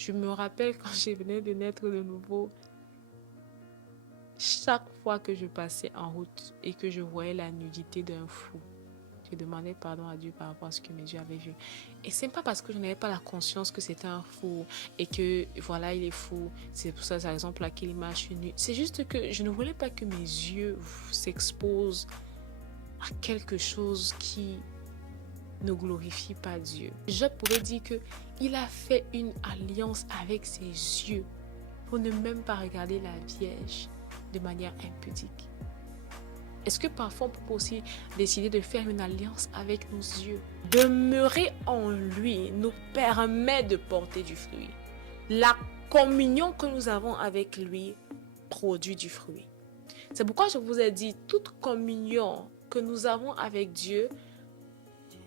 Je me rappelle quand je venais de naître de nouveau, chaque fois que je passais en route et que je voyais la nudité d'un fou, je demandais pardon à Dieu par rapport à ce que mes yeux avaient vu. Et c'est pas parce que je n'avais pas la conscience que c'était un fou et que voilà, il est fou. C'est pour ça, par exemple, à quelle image je suis nue. C'est juste que je ne voulais pas que mes yeux s'exposent à quelque chose qui ne glorifie pas Dieu. Job pouvait dire que il a fait une alliance avec ses yeux pour ne même pas regarder la Vierge de manière impudique. Est-ce que parfois on peut aussi décider de faire une alliance avec nos yeux? Demeurer en lui nous permet de porter du fruit. La communion que nous avons avec lui produit du fruit. C'est pourquoi je vous ai dit, toute communion que nous avons avec Dieu,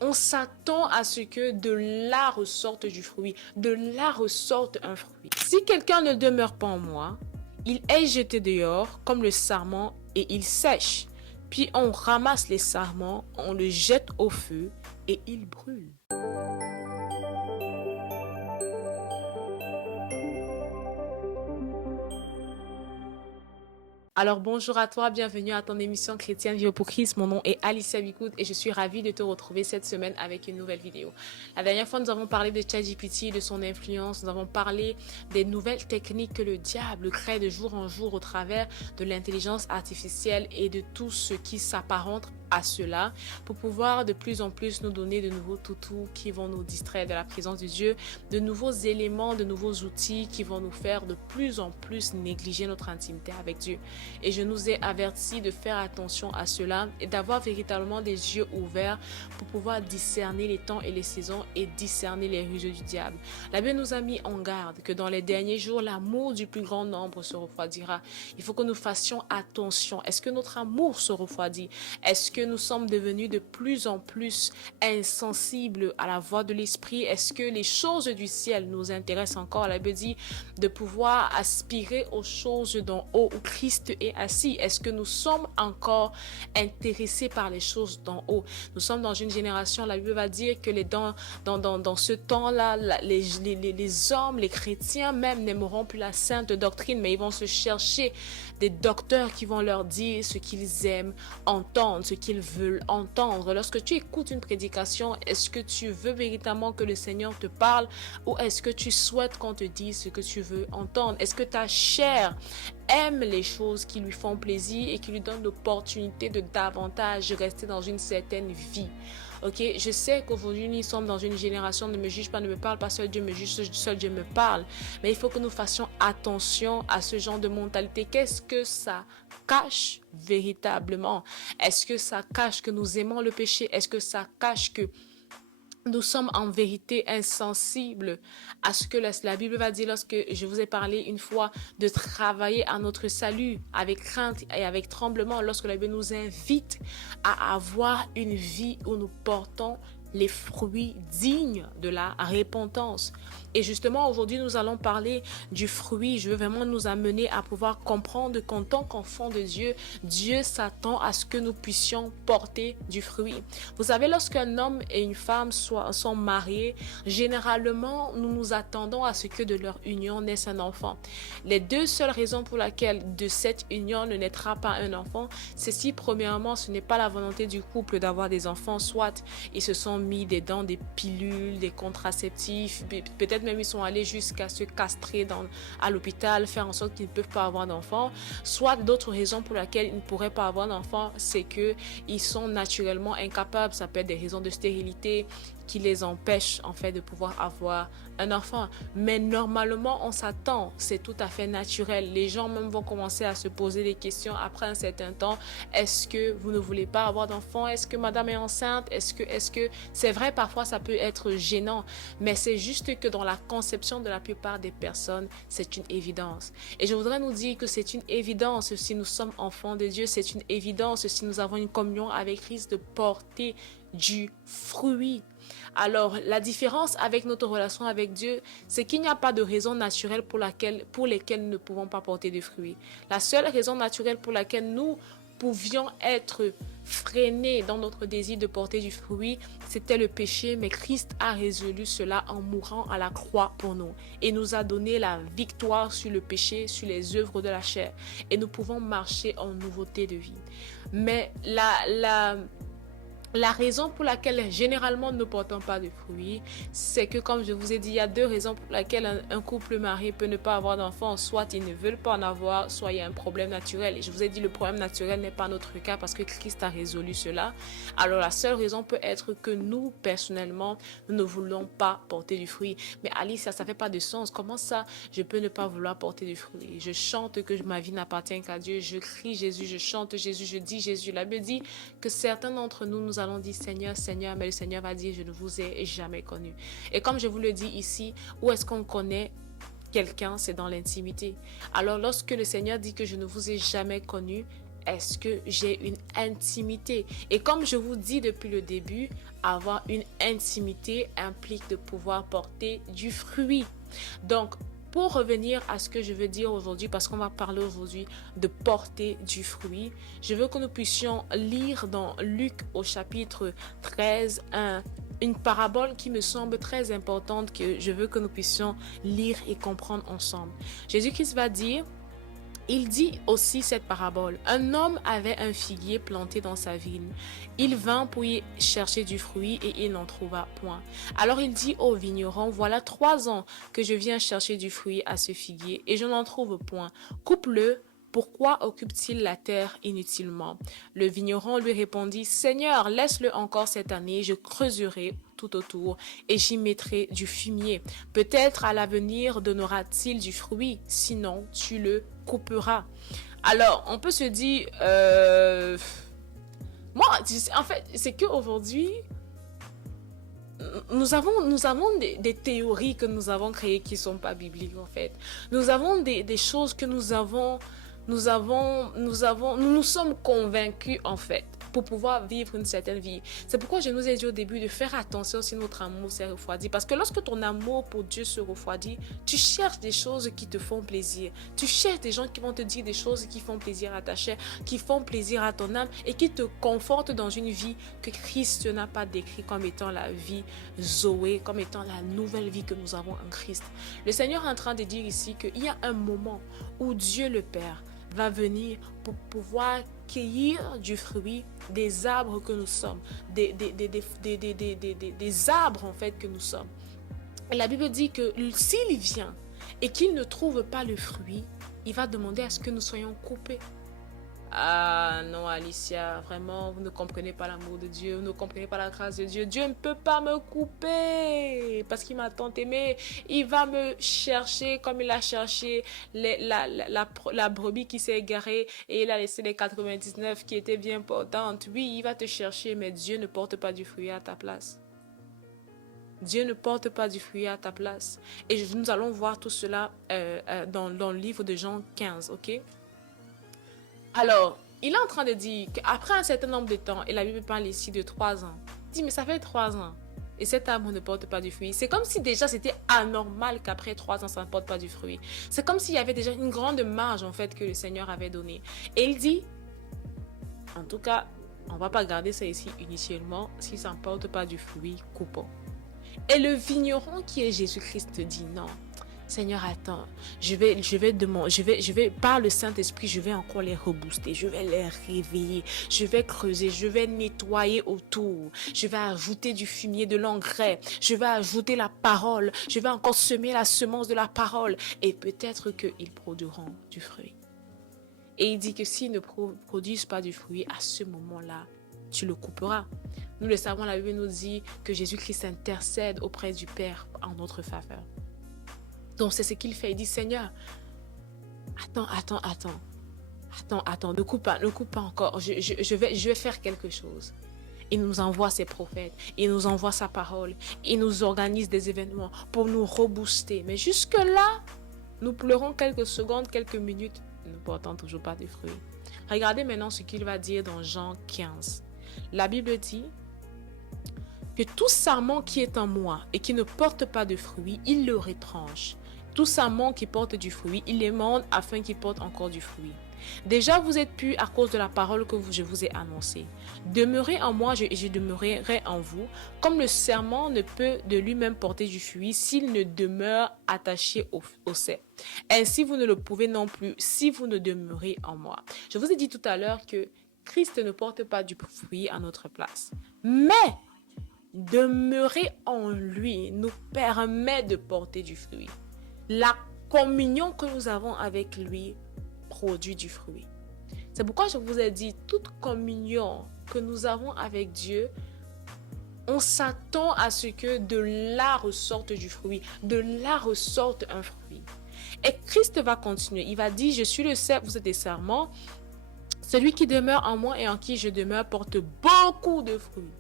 on s'attend à ce que de là ressorte du fruit, de là ressorte un fruit. Si quelqu'un ne demeure pas en moi, il est jeté dehors comme le sarment et il sèche. Puis on ramasse les sarments, on le jette au feu et il brûle. Alors bonjour à toi, bienvenue à ton émission chrétienne Vivre pour Christ. Mon nom est Alicia Bikoud et je suis ravie de te retrouver cette semaine avec une nouvelle vidéo. La dernière fois, nous avons parlé de ChatGPT, de son influence. Nous avons parlé des nouvelles techniques que le diable crée de jour en jour au travers de l'intelligence artificielle et de tout ce qui s'apparente à cela pour pouvoir de plus en plus nous donner de nouveaux toutous qui vont nous distraire de la présence de Dieu, de nouveaux éléments, de nouveaux outils qui vont nous faire de plus en plus négliger notre intimité avec Dieu. Et je nous ai averti de faire attention à cela et d'avoir véritablement des yeux ouverts pour pouvoir discerner les temps et les saisons et discerner les ruses du diable. La Bible nous a mis en garde que dans les derniers jours, l'amour du plus grand nombre se refroidira. Il faut que nous fassions attention. Est-ce que notre amour se refroidit? Est-ce que nous sommes devenus de plus en plus insensibles à la voix de l'esprit? Est-ce que les choses du ciel nous intéressent encore? La Bible dit de pouvoir aspirer aux choses d'en haut où Christ est assis. Est-ce que nous sommes encore intéressés par les choses d'en haut? Nous sommes dans une génération, la Bible va dire que dans ce temps-là, les hommes, les chrétiens même n'aimeront plus la sainte doctrine, mais ils vont se chercher des docteurs qui vont leur dire ce qu'ils aiment entendre, ce qu'ils veulent entendre. Lorsque tu écoutes une prédication, est-ce que tu veux véritablement que le Seigneur te parle ou est-ce que tu souhaites qu'on te dise ce que tu veux entendre? Est-ce que ta chair aime les choses qui lui font plaisir et qui lui donnent l'opportunité de davantage rester dans une certaine vie? Ok, je sais qu'aujourd'hui nous sommes dans une génération ne me juge pas, ne me parle pas, seul Dieu me juge, seul Dieu me parle. Mais il faut que nous fassions attention à ce genre de mentalité. Qu'est-ce que ça cache véritablement? Est-ce que ça cache que nous aimons le péché? Est-ce que ça cache que nous sommes en vérité insensibles à ce que la Bible va dire lorsque je vous ai parlé une fois de travailler à notre salut avec crainte et avec tremblement, lorsque la Bible nous invite à avoir une vie où nous portons les fruits dignes de la repentance. Et justement, aujourd'hui, nous allons parler du fruit. Je veux vraiment nous amener à pouvoir comprendre qu'en tant qu'enfant de Dieu, Dieu s'attend à ce que nous puissions porter du fruit. Vous savez, lorsqu'un homme et une femme sont mariés, généralement, nous nous attendons à ce que de leur union naisse un enfant. Les deux seules raisons pour lesquelles de cette union ne naîtra pas un enfant, c'est si, premièrement, ce n'est pas la volonté du couple d'avoir des enfants, soit ils se sont mis dedans des pilules, des contraceptifs, peut-être même ils sont allés jusqu'à se castrer à l'hôpital, faire en sorte qu'ils ne peuvent pas avoir d'enfants, soit d'autres raisons pour lesquelles ils ne pourraient pas avoir d'enfants, c'est qu'ils sont naturellement incapables, ça peut être des raisons de stérilité qui les empêchent en fait de pouvoir avoir un enfant. Mais normalement, on s'attend, c'est tout à fait naturel. Les gens même vont commencer à se poser des questions après un certain temps. Est-ce que vous ne voulez pas avoir d'enfant? Est-ce que madame est enceinte? Est-ce que c'est vrai, parfois ça peut être gênant, mais c'est juste que dans la conception de la plupart des personnes, c'est une évidence. Et je voudrais nous dire que c'est une évidence si nous sommes enfants de Dieu, c'est une évidence si nous avons une communion avec Christ de porter du fruit. Alors, la différence avec notre relation avec Dieu, c'est qu'il n'y a pas de raison naturelle pour lesquelles nous ne pouvons pas porter de fruits. La seule raison naturelle pour laquelle nous pouvions être freinés dans notre désir de porter du fruit, c'était le péché, mais Christ a résolu cela en mourant à la croix pour nous et nous a donné la victoire sur le péché, sur les œuvres de la chair, et nous pouvons marcher en nouveauté de vie. Mais la raison pour laquelle généralement nous ne portons pas de fruits, c'est que comme je vous ai dit, il y a deux raisons pour lesquelles un couple marié peut ne pas avoir d'enfants. Soit ils ne veulent pas en avoir, soit il y a un problème naturel. Et je vous ai dit, le problème naturel n'est pas notre cas parce que Christ a résolu cela. Alors la seule raison peut être que nous, personnellement, nous ne voulons pas porter du fruit. Mais Alice, ça ne fait pas de sens. Comment ça, je peux ne pas vouloir porter du fruit? Je chante que ma vie n'appartient qu'à Dieu. Je crie Jésus, je chante Jésus, je dis Jésus. La Bible dit que certains d'entre nous, nous allons dire Seigneur, Seigneur, mais le Seigneur va dire je ne vous ai jamais connu. Et comme je vous le dis ici, où est-ce qu'on connaît quelqu'un? C'est dans l'intimité. Alors lorsque le Seigneur dit que je ne vous ai jamais connu, est-ce que j'ai une intimité? Et comme je vous dis depuis le début, avoir une intimité implique de pouvoir porter du fruit. Donc, pour revenir à ce que je veux dire aujourd'hui, parce qu'on va parler aujourd'hui de porter du fruit, je veux que nous puissions lire dans Luc au chapitre 13, une parabole qui me semble très importante que je veux que nous puissions lire et comprendre ensemble. Jésus-Christ va dire... Il dit aussi cette parabole. Un homme avait un figuier planté dans sa vigne. Il vint pour y chercher du fruit et il n'en trouva point. Alors il dit au vigneron, voilà 3 ans que je viens chercher du fruit à ce figuier et je n'en trouve point. Coupe-le. Pourquoi occupe-t-il la terre inutilement? Le vigneron lui répondit, Seigneur, laisse-le encore cette année, je creuserai tout autour et j'y mettrai du fumier. Peut-être à l'avenir donnera-t-il du fruit, sinon tu le couperas. Alors, on peut se dire, moi, en fait, c'est qu'aujourd'hui, nous avons des théories que nous avons créées qui ne sont pas bibliques, en fait. Nous avons des choses que nous nous sommes convaincus, en fait, pour pouvoir vivre une certaine vie. C'est pourquoi je nous ai dit au début de faire attention si notre amour s'est refroidi. Parce que lorsque ton amour pour Dieu se refroidit, tu cherches des choses qui te font plaisir. Tu cherches des gens qui vont te dire des choses qui font plaisir à ta chair, qui font plaisir à ton âme et qui te confortent dans une vie que Christ n'a pas décrit comme étant la vie Zoé, comme étant la nouvelle vie que nous avons en Christ. Le Seigneur est en train de dire ici qu'il y a un moment où Dieu le Père va venir pour pouvoir cueillir du fruit des arbres que nous sommes, des arbres en fait que nous sommes. Et la Bible dit que s'il vient et qu'il ne trouve pas le fruit, il va demander à ce que nous soyons coupés. Ah non, Alicia, vraiment, vous ne comprenez pas l'amour de Dieu, vous ne comprenez pas la grâce de Dieu. Dieu ne peut pas me couper parce qu'il m'a tant aimé. Il va me chercher comme il a cherché la brebis qui s'est égarée et il a laissé les 99 qui étaient bien portantes. Oui, il va te chercher, mais Dieu ne porte pas du fruit à ta place. Dieu ne porte pas du fruit à ta place. Et nous allons voir tout cela dans le livre de Jean 15, ok? Alors, il est en train de dire qu'après un certain nombre de temps, et la Bible parle ici de 3 ans, il dit, mais ça fait 3 ans, et cet arbre ne porte pas du fruit. C'est comme si déjà c'était anormal qu'après 3 ans, ça ne porte pas du fruit. C'est comme s'il y avait déjà une grande marge, en fait, que le Seigneur avait donnée. Et il dit, en tout cas, on ne va pas garder ça ici initialement, si ça ne porte pas du fruit, coupons. Et le vigneron qui est Jésus-Christ dit, non. Seigneur, attends, je vais, par le Saint-Esprit, je vais encore les rebooster, je vais les réveiller, je vais creuser, je vais nettoyer autour, je vais ajouter du fumier, de l'engrais, je vais ajouter la parole, je vais encore semer la semence de la parole et peut-être qu'ils produiront du fruit. Et il dit que s'ils ne produisent pas du fruit, à ce moment-là, tu le couperas. Nous le savons, la Bible nous dit que Jésus-Christ intercède auprès du Père en notre faveur. Donc c'est ce qu'il fait. Il dit, Seigneur, attends, ne coupe pas encore. Je vais faire quelque chose. Il nous envoie ses prophètes, il nous envoie sa parole, il nous organise des événements pour nous rebooster. Mais jusque-là, nous pleurons quelques secondes, quelques minutes, ne portant toujours pas de fruits. Regardez maintenant ce qu'il va dire dans Jean 15. La Bible dit que tout sarment qui est en moi et qui ne porte pas de fruits, il le retranche. Tout sarment qui porte du fruit, il l'émonde afin qu'il porte encore du fruit. Déjà, vous êtes purs à cause de la parole que je vous ai annoncée. Demeurez en moi et je demeurerai en vous, comme le serment ne peut de lui-même porter du fruit s'il ne demeure attaché au cep. Ainsi, vous ne le pouvez non plus si vous ne demeurez en moi. Je vous ai dit tout à l'heure que Christ ne porte pas du fruit à notre place. Mais demeurer en lui nous permet de porter du fruit. La communion que nous avons avec lui produit du fruit. C'est pourquoi je vous ai dit, toute communion que nous avons avec Dieu, on s'attend à ce que de là ressorte du fruit, de là ressorte un fruit. Et Christ va continuer. Il va dire, je suis le cep, vous êtes des serments. Celui qui demeure en moi et en qui je demeure porte beaucoup de fruits.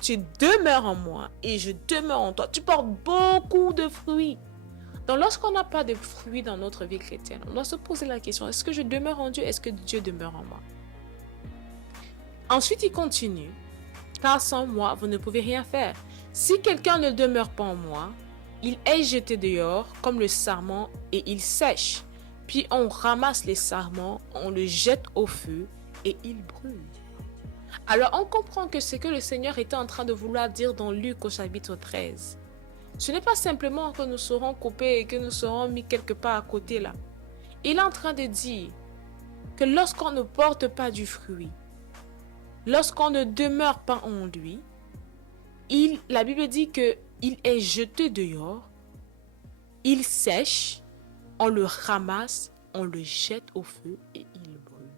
Tu demeures en moi et je demeure en toi. Tu portes beaucoup de fruits. Donc, lorsqu'on n'a pas de fruits dans notre vie chrétienne, on doit se poser la question, est-ce que je demeure en Dieu? Est-ce que Dieu demeure en moi? Ensuite, il continue, car sans moi, vous ne pouvez rien faire. Si quelqu'un ne demeure pas en moi, il est jeté dehors comme le sarment et il sèche. Puis on ramasse les sarments, on le jette au feu et il brûle. Alors, on comprend que ce que le Seigneur était en train de vouloir dire dans Luc au chapitre 13. Ce n'est pas simplement que nous serons coupés et que nous serons mis quelque part à côté là. Il est en train de dire que lorsqu'on ne porte pas du fruit, lorsqu'on ne demeure pas en lui, la Bible dit qu'il est jeté dehors, il sèche, on le ramasse, on le jette au feu et il brûle.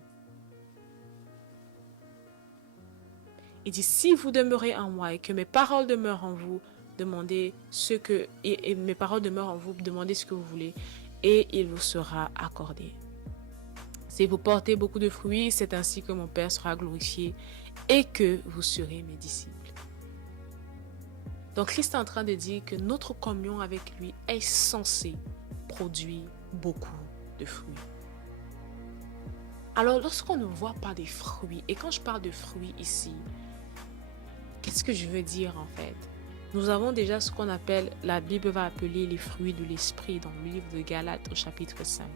Il dit, si vous demeurez en moi et que mes paroles demeurent en vous, demandez ce que, et mes paroles demeurent en vous, demandez ce que vous voulez et il vous sera accordé. Si vous portez beaucoup de fruits, c'est ainsi que mon Père sera glorifié et que vous serez mes disciples. Donc Christ est en train de dire que notre communion avec lui est censée produire beaucoup de fruits. Alors lorsqu'on ne voit pas des fruits, et quand je parle de fruits ici, qu'est-ce que je veux dire en fait? Nous avons déjà ce qu'on appelle, la Bible va appeler les fruits de l'esprit dans le livre de Galates au chapitre 5.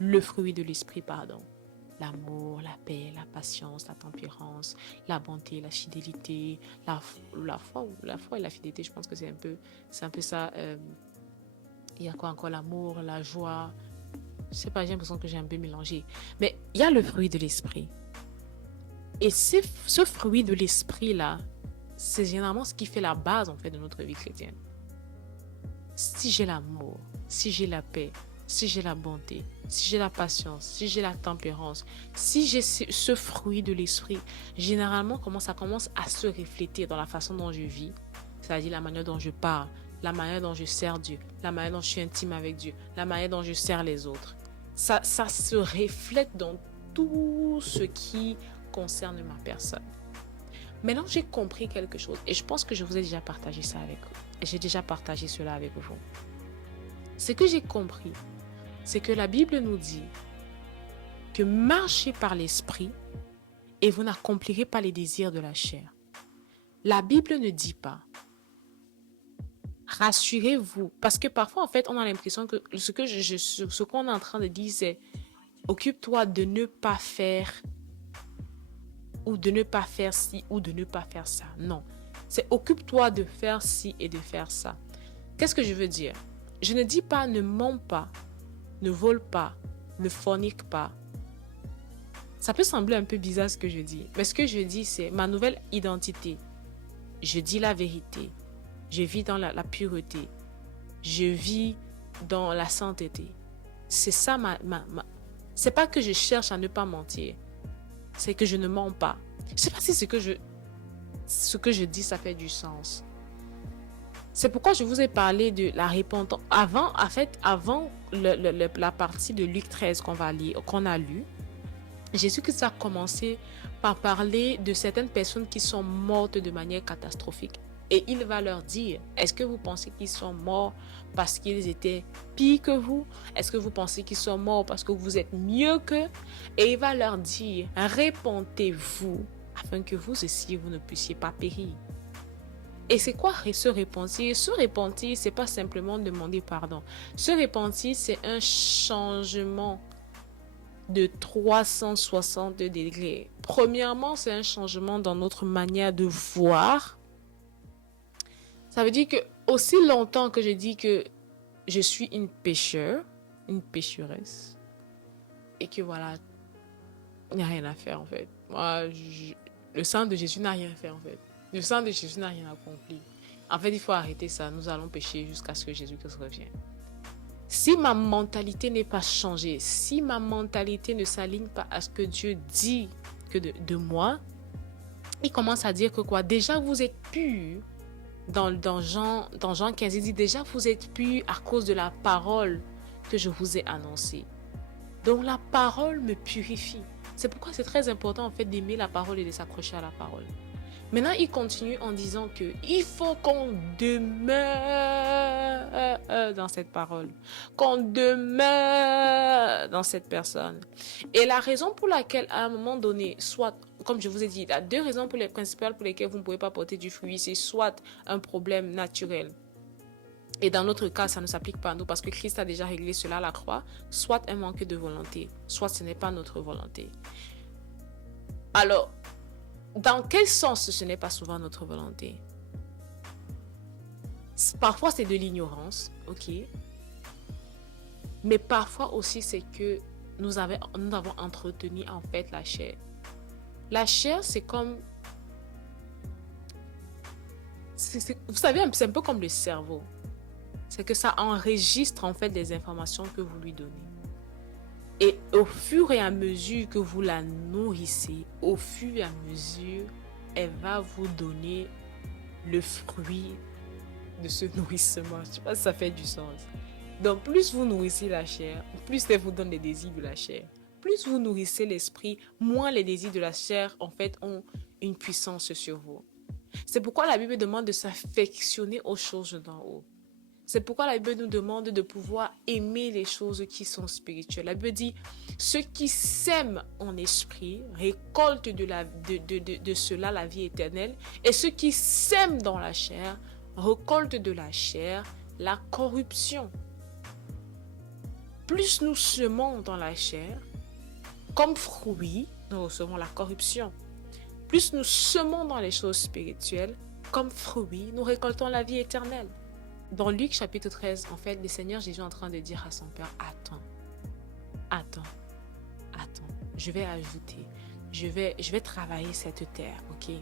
Le fruit de l'esprit, pardon. L'amour, la paix, la patience, la tempérance, la bonté, la fidélité, la foi et la fidélité, je pense que c'est un peu ça. Il y a quoi encore? L'amour, la joie. Je sais pas, j'ai l'impression que j'ai un peu mélangé. Mais il y a le fruit de l'esprit. Et ce fruit de l'esprit-là, c'est généralement ce qui fait la base en fait de notre vie chrétienne. Si j'ai l'amour, si j'ai la paix, si j'ai la bonté, si j'ai la patience, si j'ai la tempérance, si j'ai ce fruit de l'esprit, généralement comment ça commence à se refléter dans la façon dont je vis, c'est-à-dire la manière dont je parle, la manière dont je sers Dieu, la manière dont je suis intime avec Dieu, la manière dont je sers les autres. Ça se reflète dans tout ce qui concerne ma personne. Maintenant, j'ai compris quelque chose et je pense que je vous ai déjà partagé ça avec vous. J'ai déjà partagé cela avec vous. Ce que j'ai compris, c'est que la Bible nous dit que marchez par l'esprit et vous n'accomplirez pas les désirs de la chair. La Bible ne dit pas rassurez-vous, parce que parfois en fait on a l'impression que ce qu'on est en train de dire c'est occupe-toi de ne pas faire ou de ne pas faire ci ou de ne pas faire ça. Non, c'est occupe-toi de faire ci et de faire ça. Qu'est-ce que je veux dire? Je ne dis pas ne mens pas, ne vole pas, ne fornique pas. Ça peut sembler un peu bizarre ce que je dis, mais ce que je dis c'est ma nouvelle identité. Je dis la vérité. Je vis dans la pureté. Je vis dans la sainteté. C'est ça c'est pas que je cherche à ne pas mentir. C'est que je ne mens pas. Je sais pas si ce que je dis, ça fait du sens. C'est pourquoi je vous ai parlé de la repentance. Avant la partie de Luc 13 qu'on a lu, Jésus-Christ a commencé par parler de certaines personnes qui sont mortes de manière catastrophique. Et il va leur dire, est-ce que vous pensez qu'ils sont morts parce qu'ils étaient pires que vous? Est-ce que vous pensez qu'ils sont morts parce que vous êtes mieux qu'eux? Et il va leur dire, répentez-vous afin que vous aussi, vous ne puissiez pas périr. Et c'est quoi se repentir? Se repentir, c'est pas simplement demander pardon. Se repentir, c'est un changement de 360 degrés. Premièrement, c'est un changement dans notre manière de voir. Ça veut dire que aussi longtemps que je dis que je suis une pécheresse, et que voilà, il n'y a rien à faire en fait. Le sang de Jésus n'a rien fait en fait. Le sang de Jésus n'a rien accompli. En fait, il faut arrêter ça. Nous allons pécher jusqu'à ce que Jésus-Christ revienne. Si ma mentalité n'est pas changée, si ma mentalité ne s'aligne pas à ce que Dieu dit que de moi, il commence à dire que quoi? Déjà, vous êtes purs. Dans Jean 15, il dit déjà, vous êtes purs à cause de la parole que je vous ai annoncée. Donc, la parole me purifie. C'est pourquoi c'est très important en fait d'aimer la parole et de s'accrocher à la parole. Maintenant, il continue en disant que il faut qu'on demeure dans cette parole, qu'on demeure dans cette personne. Et la raison pour laquelle, à un moment donné, soit, comme je vous ai dit, il y a deux raisons principales pour lesquelles vous ne pouvez pas porter du fruit. C'est soit un problème naturel. Et dans notre cas, ça ne s'applique pas à nous parce que Christ a déjà réglé cela à la croix, soit un manque de volonté, soit ce n'est pas notre volonté. Alors, dans quel sens ce n'est pas souvent notre volonté? Parfois, c'est de l'ignorance, ok. Mais parfois aussi, c'est que nous avons entretenu en fait la chair. La chair, c'est comme... vous savez, c'est un peu comme le cerveau. C'est que ça enregistre en fait des informations que vous lui donnez. Et au fur et à mesure que vous la nourrissez, au fur et à mesure, elle va vous donner le fruit de ce nourrissement. Je ne sais pas si ça fait du sens. Donc, plus vous nourrissez la chair, plus elle vous donne les désirs de la chair. Plus vous nourrissez l'esprit, moins les désirs de la chair, en fait, ont une puissance sur vous. C'est pourquoi la Bible demande de s'affectionner aux choses d'en haut. C'est pourquoi la Bible nous demande de pouvoir aimer les choses qui sont spirituelles. La Bible dit, ceux qui sèment en esprit récoltent de cela la vie éternelle. Et ceux qui sèment dans la chair récoltent de la chair la corruption. Plus nous semons dans la chair, comme fruit, nous recevons la corruption. Plus nous semons dans les choses spirituelles, comme fruit, nous récoltons la vie éternelle. Dans Luc chapitre 13, en fait, le Seigneur Jésus est en train de dire à son Père, attends, je vais ajouter, je vais travailler cette terre, ok?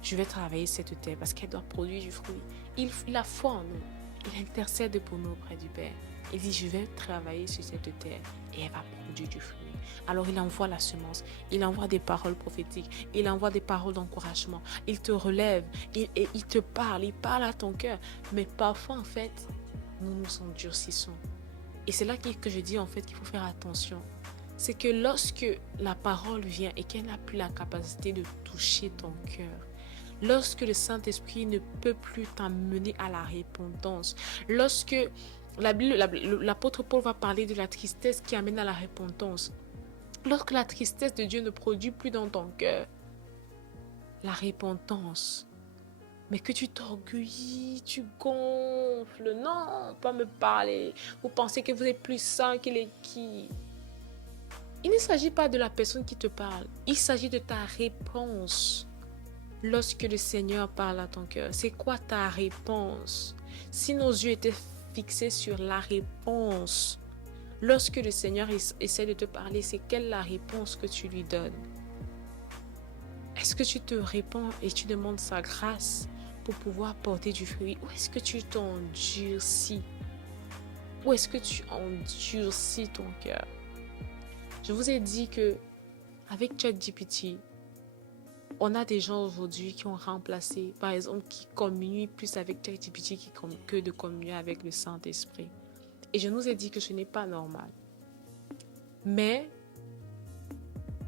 Je vais travailler cette terre parce qu'elle doit produire du fruit. Il a foi en nous, il intercède pour nous auprès du Père. Il dit, je vais travailler sur cette terre et elle va produire du fruit. Alors il envoie la semence, il envoie des paroles prophétiques, il envoie des paroles d'encouragement, il te relève, il te parle, il parle à ton cœur. Mais parfois en fait, nous nous endurcissons. Et c'est là que je dis en fait qu'il faut faire attention. C'est que lorsque la parole vient et qu'elle n'a plus la capacité de toucher ton cœur, lorsque le Saint-Esprit ne peut plus t'amener à la repentance, lorsque l'apôtre Paul va parler de la tristesse qui amène à la repentance, lorsque la tristesse de Dieu ne produit plus dans ton cœur la repentance, mais que tu t'orgueillis, tu gonfles, non, pas me parler, vous pensez que vous êtes plus saint qu'il est qui? Il ne s'agit pas de la personne qui te parle, il s'agit de ta réponse. Lorsque le Seigneur parle à ton cœur, c'est quoi ta réponse? Si nos yeux étaient fixés sur la réponse, lorsque le Seigneur essaie de te parler, c'est quelle la réponse que tu lui donnes? Est-ce que tu te réponds et tu demandes sa grâce pour pouvoir porter du fruit? Ou est-ce que tu t'endurcis? Ou est-ce que tu endurcis ton cœur? Je vous ai dit que avec ChatGPT, on a des gens aujourd'hui qui ont remplacé, par exemple, qui communient plus avec ChatGPT que de communier avec le Saint-Esprit. Et je nous ai dit que ce n'est pas normal. Mais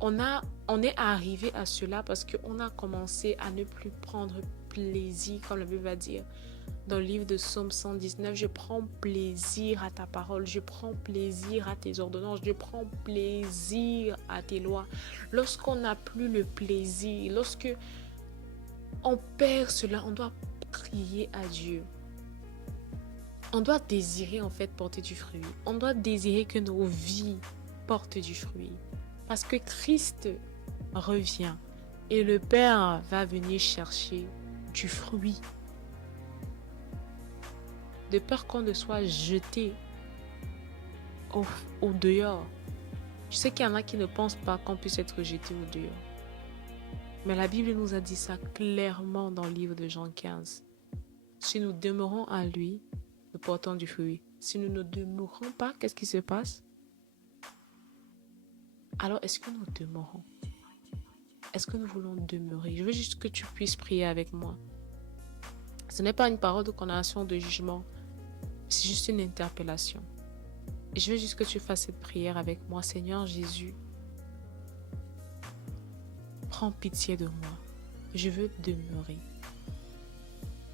on est arrivé à cela parce qu'on a commencé à ne plus prendre plaisir, comme la Bible va dire. Dans le livre de Psaume 119, je prends plaisir à ta parole, je prends plaisir à tes ordonnances, je prends plaisir à tes lois. Lorsqu'on n'a plus le plaisir, lorsque on perd cela, on doit crier à Dieu. On doit désirer en fait porter du fruit. On doit désirer que nos vies portent du fruit. Parce que Christ revient et le Père va venir chercher du fruit. De peur qu'on ne soit jeté au dehors. Je sais qu'il y en a qui ne pensent pas qu'on puisse être jeté au dehors. Mais la Bible nous a dit ça clairement dans le livre de Jean 15. Si nous demeurons en lui, nous portons du fruit. Si nous ne demeurons pas, qu'est-ce qui se passe? Alors, est-ce que nous demeurons? Est-ce que nous voulons demeurer? Je veux juste que tu puisses prier avec moi. Ce n'est pas une parole de condamnation, de jugement. C'est juste une interpellation. Et je veux juste que tu fasses cette prière avec moi. Seigneur Jésus, prends pitié de moi. Je veux demeurer.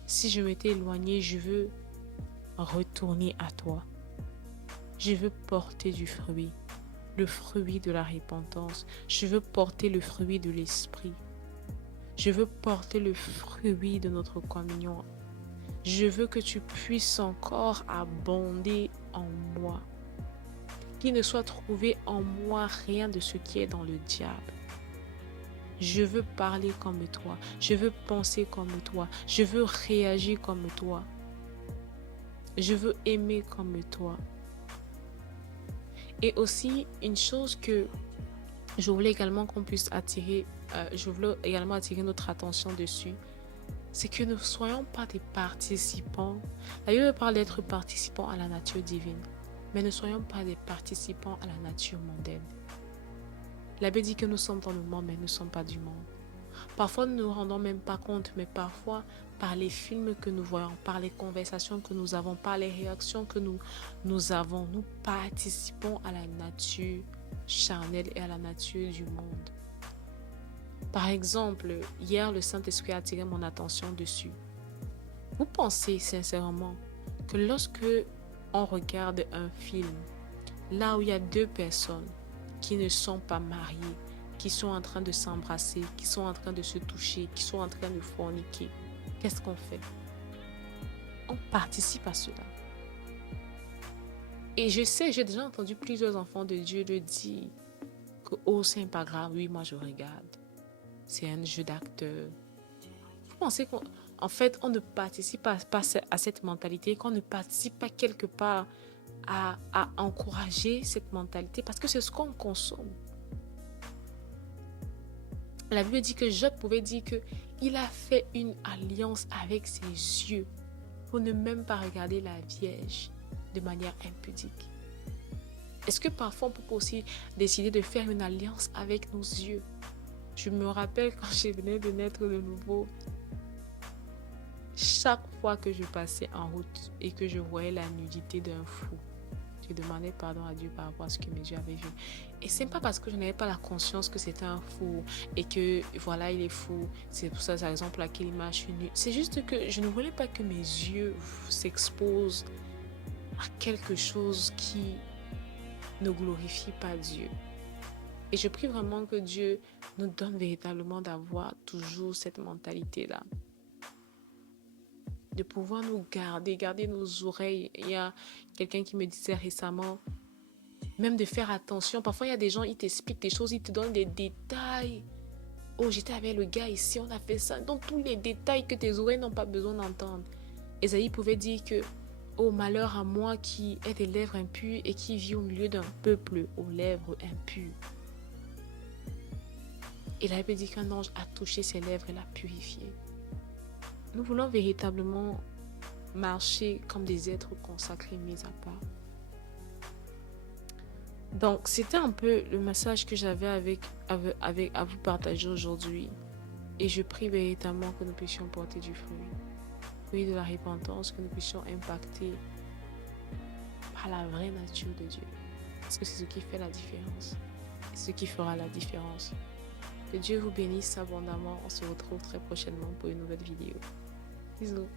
Si je m'étais éloignée, je veux retourner à toi. Je veux porter du fruit, le fruit de la repentance. Je veux porter le fruit de l'esprit. Je veux porter le fruit de notre communion. Je veux que tu puisses encore abonder en moi. Qu'il ne soit trouvé en moi rien de ce qui est dans le diable. Je veux parler comme toi. Je veux penser comme toi. Je veux réagir comme toi. Je veux aimer comme toi. Et aussi, une chose que je voulais également qu'on puisse attirer, notre attention dessus, c'est que nous ne soyons pas des participants. La Bible parle d'être participants à la nature divine, mais ne soyons pas des participants à la nature mondaine. La Bible dit que nous sommes dans le monde, mais nous ne sommes pas du monde. Parfois, nous ne nous rendons même pas compte, mais parfois, par les films que nous voyons, par les conversations que nous avons, par les réactions que nous avons, nous participons à la nature charnelle et à la nature du monde. Par exemple, hier, le Saint-Esprit a attiré mon attention dessus. Vous pensez sincèrement que lorsque on regarde un film, là où il y a deux personnes qui ne sont pas mariées, qui sont en train de s'embrasser, qui sont en train de se toucher, qui sont en train de forniquer, qu'est-ce qu'on fait? On participe à cela. Et je sais, j'ai déjà entendu plusieurs enfants de Dieu le dire que oh, c'est pas grave, oui, moi je regarde. C'est un jeu d'acteur. Vous pensez qu'en fait, on ne participe pas à cette mentalité, qu'on ne participe pas quelque part à encourager cette mentalité parce que c'est ce qu'on consomme. La Bible dit que Job pouvait dire qu'il a fait une alliance avec ses yeux pour ne même pas regarder la Vierge de manière impudique. Est-ce que parfois on peut aussi décider de faire une alliance avec nos yeux? Je me rappelle quand je venais de naître de nouveau, chaque fois que je passais en route et que je voyais la nudité d'un fou, je demandais pardon à Dieu par rapport à ce que mes yeux avaient vu. Et c'est pas parce que je n'avais pas la conscience que c'était un fou et que voilà, il est fou. C'est pour ça, par exemple, à quelle image je suis nue. C'est juste que je ne voulais pas que mes yeux s'exposent à quelque chose qui ne glorifie pas Dieu. Et je prie vraiment que Dieu nous donne véritablement d'avoir toujours cette mentalité-là. De pouvoir nous garder nos oreilles. Il y a quelqu'un qui me disait récemment, même de faire attention. Parfois, il y a des gens, ils t'expliquent des choses, ils te donnent des détails. Oh, j'étais avec le gars ici, on a fait ça. Donc, tous les détails que tes oreilles n'ont pas besoin d'entendre. Ésaïe pouvait dire que, oh, malheur à moi qui ai des lèvres impures et qui vis au milieu d'un peuple aux lèvres impures. Et la Bible dit qu'un ange a touché ses lèvres et l'a purifié. Nous voulons véritablement marcher comme des êtres consacrés, mis à part. Donc, c'était un peu le message que j'avais à vous partager aujourd'hui. Et je prie véritablement que nous puissions porter du fruit de la repentance, que nous puissions impacter par la vraie nature de Dieu. Parce que c'est ce qui fait la différence. Et ce qui fera la différence. Que Dieu vous bénisse abondamment. On se retrouve très prochainement pour une nouvelle vidéo. Bisous.